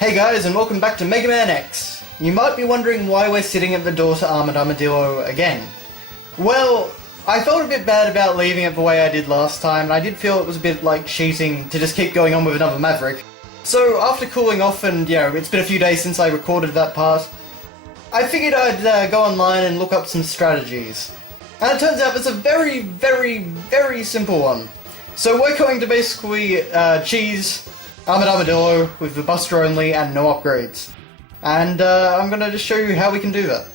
Hey guys, and welcome back to Mega Man X. You might be wondering why we're sitting at the door to Armored Armadillo again. Well, I felt a bit bad about leaving it the way I did last time, and I did feel it was a bit like cheating to just keep going on with another Maverick. So after cooling off and, it's been a few days since I recorded that part, I figured I'd go online and look up some strategies. And it turns out it's a very, very, very simple one. So we're going to basically cheese Armored Armadillo with the Buster only and no upgrades. And I'm going to just show you how we can do that.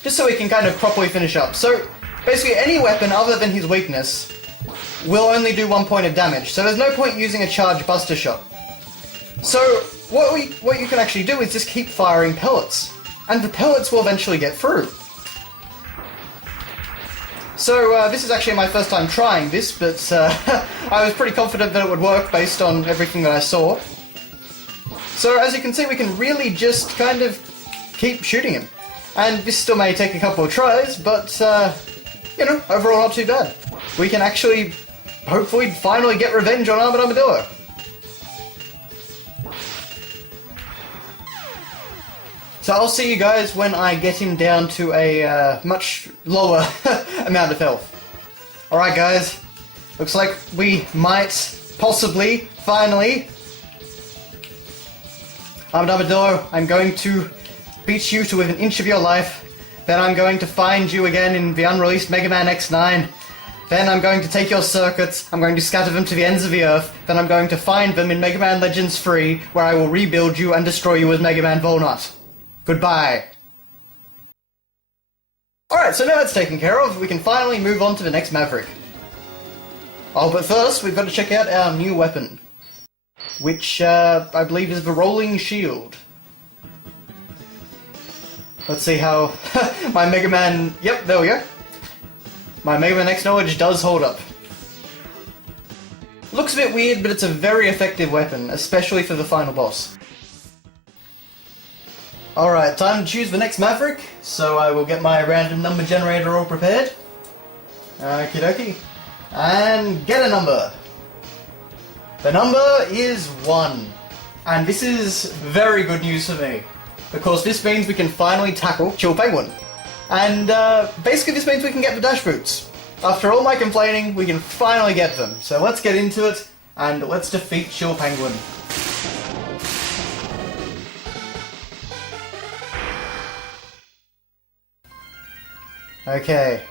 Just so we can kind of properly finish up. So basically any weapon other than his weakness will only do 1 point of damage, so there's no point using a charged Buster Shot. So what you can actually do is just keep firing pellets, and the pellets will eventually get through. So this is actually my first time trying this, but I was pretty confident that it would work based on everything that I saw. So as you can see, we can really just kind of keep shooting him. And this still may take a couple of tries, but, overall not too bad. We can actually, hopefully, finally get revenge on Armored Armadillo. So I'll see you guys when I get him down to a much lower amount of health. Alright guys, looks like we might, possibly, finally... Armored Armadillo, I'm going to beat you to within an inch of your life, then I'm going to find you again in the unreleased Mega Man X9, then I'm going to take your circuits, I'm going to scatter them to the ends of the earth, then I'm going to find them in Mega Man Legends 3, where I will rebuild you and destroy you as Mega Man Volnut. Goodbye. Alright, so now that's taken care of, we can finally move on to the next Maverick. Oh, but first, we've got to check out our new weapon, which I believe is the Rolling Shield. Let's see how my Mega Man... Yep, there we go. My Mega Man X knowledge does hold up. Looks a bit weird, but it's a very effective weapon, especially for the final boss. Alright, time to choose the next Maverick, so I will get my random number generator all prepared. Okie dokie. And get a number. The number is 1. And this is very good news for me, because this means we can finally tackle Chill Penguin. And basically this means we can get the dash boots. After all my complaining, we can finally get them. So let's get into it, and let's defeat Chill Penguin. Okay.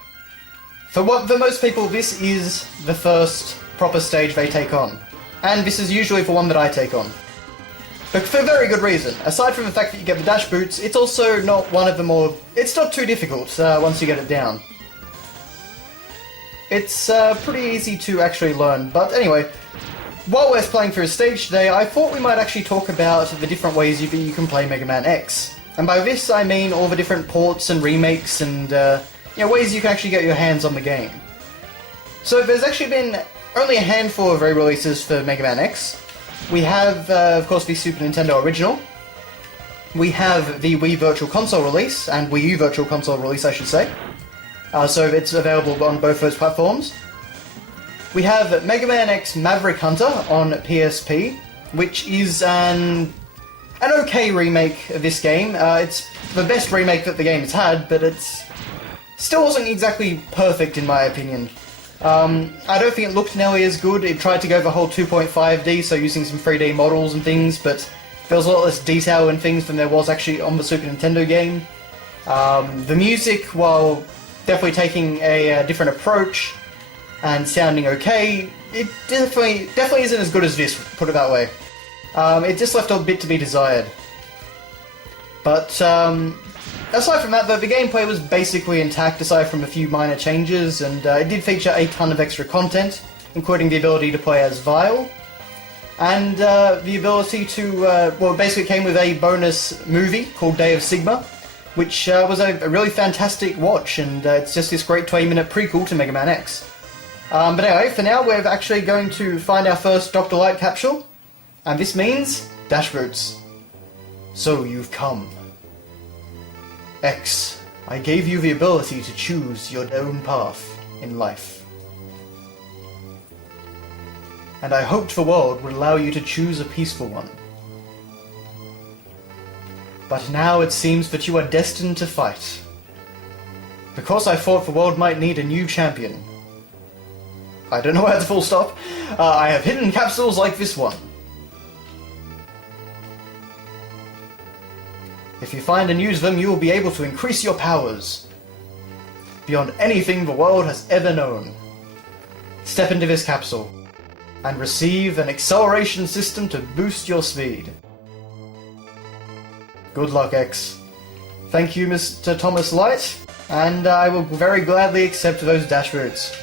For most people, this is the first proper stage they take on. And this is usually the one that I take on. But for a very good reason. Aside from the fact that you get the dash boots, it's also not one of the more... It's not too difficult once you get it down. It's pretty easy to actually learn. But anyway, while we're playing through a stage today, I thought we might actually talk about the different ways you can play Mega Man X. And by this I mean all the different ports and remakes and ways you can actually get your hands on the game. So there's actually been only a handful of re-releases for Mega Man X. We have, of course, the Super Nintendo original. We have the Wii Virtual Console release, and Wii U Virtual Console release, I should say. So it's available on both those platforms. We have Mega Man X Maverick Hunter on PSP, which is an okay remake of this game. It's the best remake that the game has had, but it's still wasn't exactly perfect in my opinion. I don't think it looked nearly as good. It tried to go the whole 2.5D, so using some 3D models and things, but there was a lot less detail and things than there was actually on the Super Nintendo game. The music, while definitely taking a different approach and sounding okay, it definitely isn't as good as this, put it that way. It just left a bit to be desired. But aside from that, though, the gameplay was basically intact aside from a few minor changes, and it did feature a ton of extra content, including the ability to play as Vile, and the ability to, basically came with a bonus movie called Day of Sigma, which was a really fantastic watch, and it's just this great 20-minute prequel to Mega Man X. But anyway, for now, we're actually going to find our first Dr. Light capsule, and this means dash boots. So you've come. X, I gave you the ability to choose your own path in life. And I hoped the world would allow you to choose a peaceful one. But now it seems that you are destined to fight. Because I thought the world might need a new champion. I don't know where to full stop. I have hidden capsules like this one. If you find and use them, you will be able to increase your powers beyond anything the world has ever known. Step into this capsule and receive an acceleration system to boost your speed. Good luck, X. Thank you, Mr. Thomas Light, and I will very gladly accept those dash boots.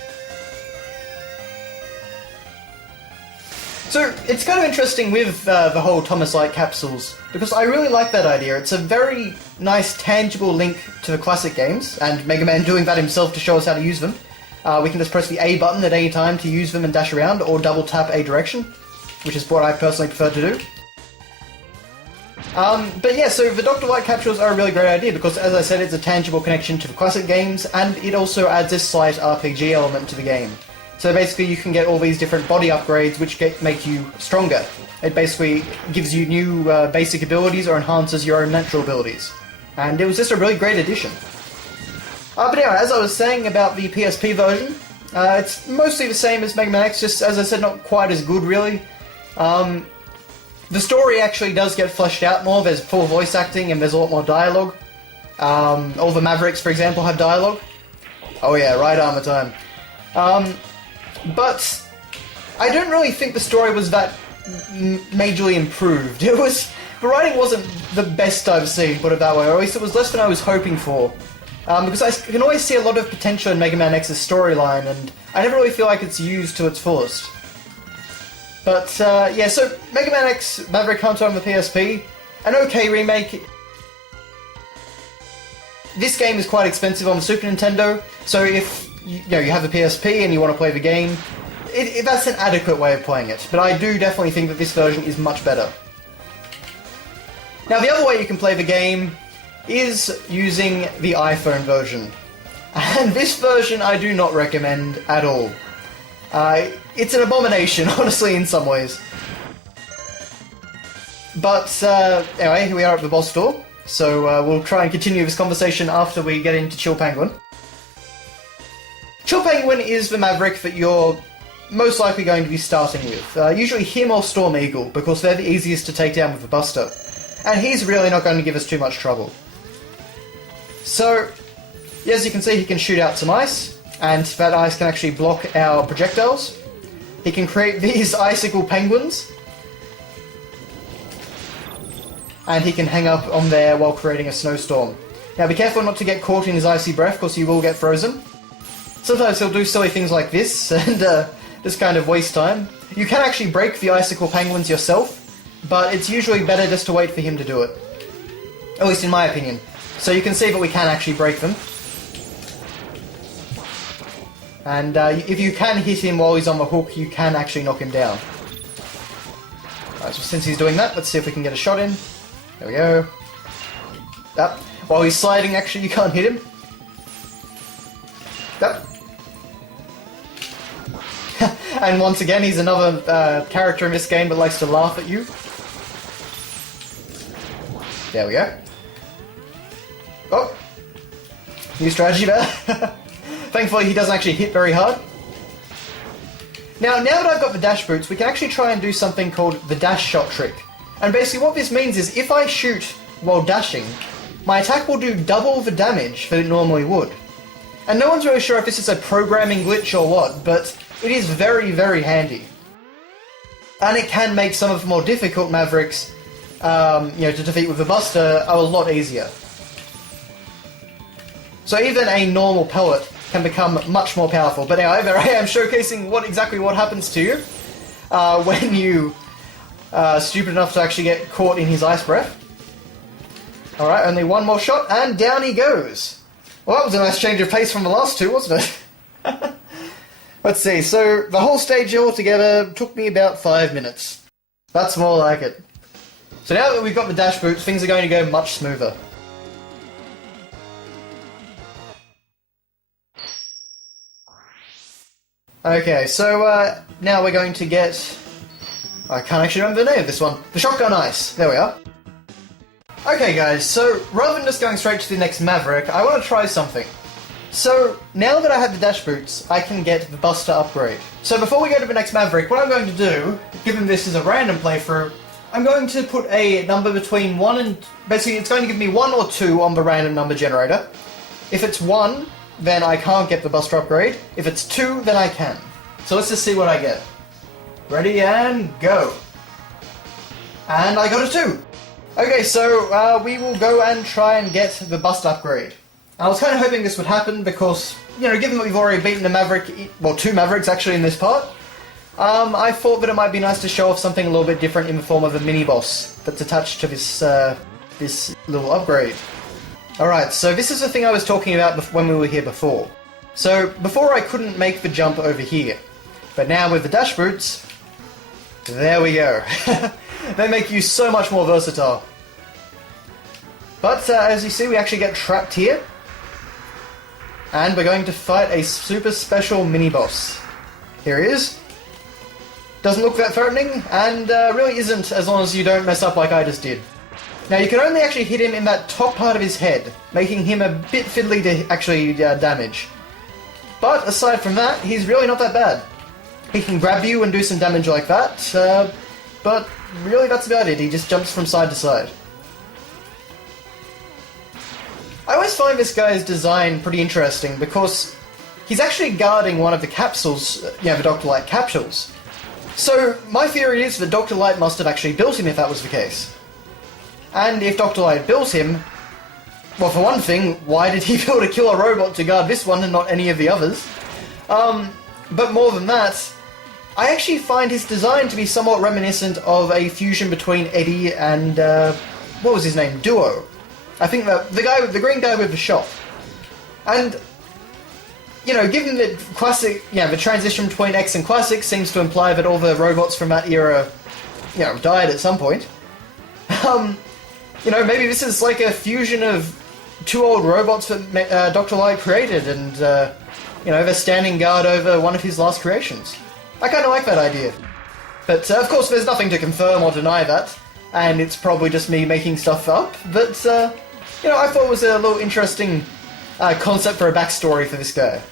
So, it's kind of interesting with the whole Thomas Light capsules, because I really like that idea. It's a very nice, tangible link to the classic games, and Mega Man doing that himself to show us how to use them. We can just press the A button at any time to use them and dash around, or double tap A direction, which is what I personally prefer to do. But yeah, so the Dr. Light capsules are a really great idea, because as I said, it's a tangible connection to the classic games, and it also adds this slight RPG element to the game. So basically you can get all these different body upgrades which make you stronger. It basically gives you new basic abilities or enhances your own natural abilities. And it was just a really great addition. But anyway, as I was saying about the PSP version, it's mostly the same as Mega Man X, just as I said, not quite as good really. The story actually does get fleshed out more, there's full voice acting and there's a lot more dialogue. All the Mavericks, for example, have dialogue. Oh yeah, right armor time. But I don't really think the story was that majorly improved. The writing wasn't the best I've seen, put it that way, or at least it was less than I was hoping for. Because I can always see a lot of potential in Mega Man X's storyline, and I never really feel like it's used to its fullest. But yeah, so Mega Man X Maverick Hunter on the PSP, an okay remake. This game is quite expensive on the Super Nintendo, so if you have the PSP and you want to play the game, that's an adequate way of playing it. But I do definitely think that this version is much better. Now the other way you can play the game is using the iPhone version. And this version I do not recommend at all. It's an abomination, honestly, in some ways. But anyway, here we are at the boss door. So we'll try and continue this conversation after we get into Chill Penguin. Chill Penguin is the Maverick that you're most likely going to be starting with. Usually him or Storm Eagle, because they're the easiest to take down with the Buster. And he's really not going to give us too much trouble. So, as you can see, he can shoot out some ice, and that ice can actually block our projectiles. He can create these icicle penguins, and he can hang up on there while creating a snowstorm. Now be careful not to get caught in his icy breath, because you will get frozen. Sometimes he'll do silly things like this, and just kind of waste time. You can actually break the icicle penguins yourself, but it's usually better just to wait for him to do it. At least in my opinion. So you can see that we can actually break them. And if you can hit him while he's on the hook, you can actually knock him down. Alright, so since he's doing that, let's see if we can get a shot in. There we go. Yep. While he's sliding, actually, you can't hit him. Yep. And once again, he's another character in this game that likes to laugh at you. There we go. Oh! New strategy there. Thankfully, he doesn't actually hit very hard. Now that I've got the dash boots, we can actually try and do something called the dash shot trick. And basically what this means is, if I shoot while dashing, my attack will do double the damage that it normally would. And no one's really sure if this is a programming glitch or what, but it is very, very handy. And it can make some of the more difficult Mavericks, to defeat with the Buster, a lot easier. So even a normal pellet can become much more powerful. But anyway, there I am showcasing exactly what happens to you when you are stupid enough to actually get caught in his ice breath. Alright, only one more shot, and down he goes. Well, that was a nice change of pace from the last two, wasn't it? Let's see, so the whole stage altogether took me about 5 minutes. That's more like it. So now that we've got the dash boots, things are going to go much smoother. Okay, so now we're going to get... I can't actually remember the name of this one. The Shotgun Ice. There we are. Okay guys, so rather than just going straight to the next Maverick, I want to try something. So, now that I have the dash boots, I can get the Buster upgrade. So before we go to the next Maverick, what I'm going to do, given this is a random playthrough, I'm going to put a number between 1 and... Basically, it's going to give me 1 or 2 on the random number generator. If it's 1, then I can't get the Buster upgrade. If it's 2, then I can. So let's just see what I get. Ready and go. And I got a 2. Okay, so we will go and try and get the Buster upgrade. I was kind of hoping this would happen because, you know, given that we've already beaten the Maverick, well, 2 Mavericks actually in this part, I thought that it might be nice to show off something a little bit different in the form of a mini-boss that's attached to this, this little upgrade. Alright, so this is the thing I was talking about when we were here before. So, before I couldn't make the jump over here, but now with the dash boots, there we go. They make you so much more versatile. But, as you see, we actually get trapped here. And we're going to fight a super special mini-boss. Here he is. Doesn't look that threatening, and really isn't as long as you don't mess up like I just did. Now you can only actually hit him in that top part of his head, making him a bit fiddly to actually damage. But aside from that, he's really not that bad. He can grab you and do some damage like that, but really that's about it. He just jumps from side to side. I always find this guy's design pretty interesting because he's actually guarding one of the capsules, the Dr. Light capsules. So my theory is that Dr. Light must have actually built him if that was the case. And if Dr. Light built him, well, for one thing, why did he build a killer robot to guard this one and not any of the others? But more than that, I actually find his design to be somewhat reminiscent of a fusion between Eddie and, what was his name? Duo. I think the green guy with the shop. And, you know, given that classic, the transition between X and Classic seems to imply that all the robots from that era, died at some point. Maybe this is like a fusion of 2 old robots that Dr. Light created and, they're standing guard over one of his last creations. I kind of like that idea. But, of course, there's nothing to confirm or deny that, and it's probably just me making stuff up, but, I thought it was a little interesting concept for a backstory for this guy.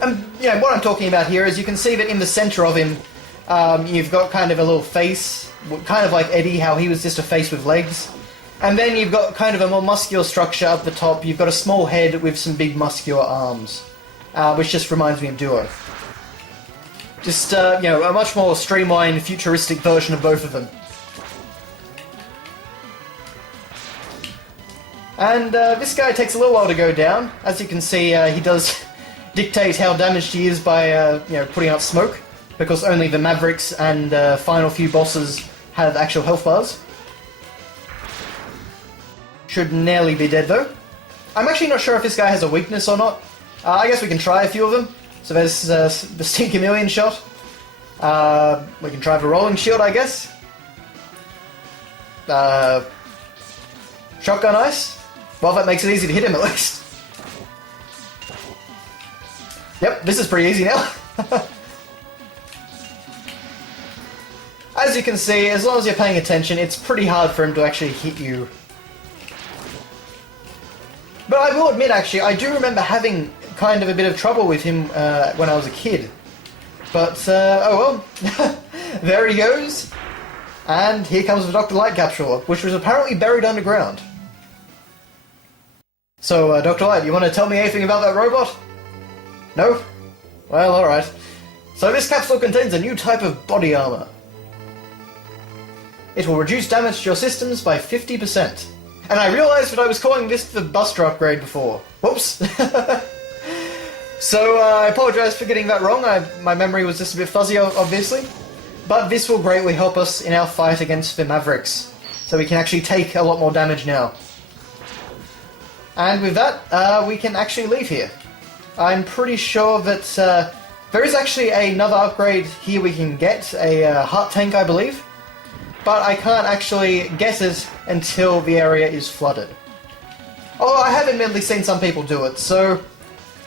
And, what I'm talking about here is you can see that in the center of him, you've got kind of a little face, kind of like Eddie, how he was just a face with legs. And then you've got kind of a more muscular structure up the top. You've got a small head with some big muscular arms, which just reminds me of Duo. Just, a much more streamlined, futuristic version of both of them. And this guy takes a little while to go down. As you can see, he does dictate how damaged he is by, putting out smoke, because only the Mavericks and final few bosses have actual health bars. Should nearly be dead, though. I'm actually not sure if this guy has a weakness or not. I guess we can try a few of them. So there's the Stinky Million shot. We can try the Rolling Shield, I guess. Shotgun Ice. Well, that makes it easy to hit him, at least. Yep, this is pretty easy now. As you can see, as long as you're paying attention, it's pretty hard for him to actually hit you. But I will admit, actually, I do remember having kind of a bit of trouble with him when I was a kid. But, oh well. There he goes. And here comes the Dr. Light capsule, which was apparently buried underground. So, Dr. Light, you want to tell me anything about that robot? No? Well, alright. So this capsule contains a new type of body armor. It will reduce damage to your systems by 50%. And I realised that I was calling this the Buster upgrade before. Whoops. So, I apologise for getting that wrong. My memory was just a bit fuzzy, obviously. But this will greatly help us in our fight against the Mavericks. So we can actually take a lot more damage now. And with that, we can actually leave here. I'm pretty sure that there is actually another upgrade here we can get, a heart tank, I believe. But I can't actually get it until the area is flooded. Although I have admittedly seen some people do it, so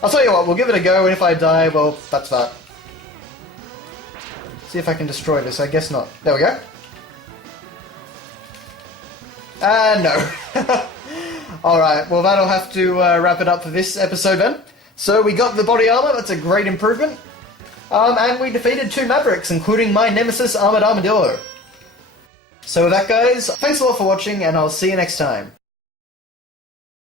I'll tell you what, we'll give it a go, and if I die, well, that's that. See if I can destroy this, I guess not. There we go. No. Alright, well that'll have to wrap it up for this episode then. So we got the body armor, that's a great improvement. And we defeated 2 Mavericks, including my nemesis Armored Armadillo. So with that guys, thanks a lot for watching, and I'll see you next time.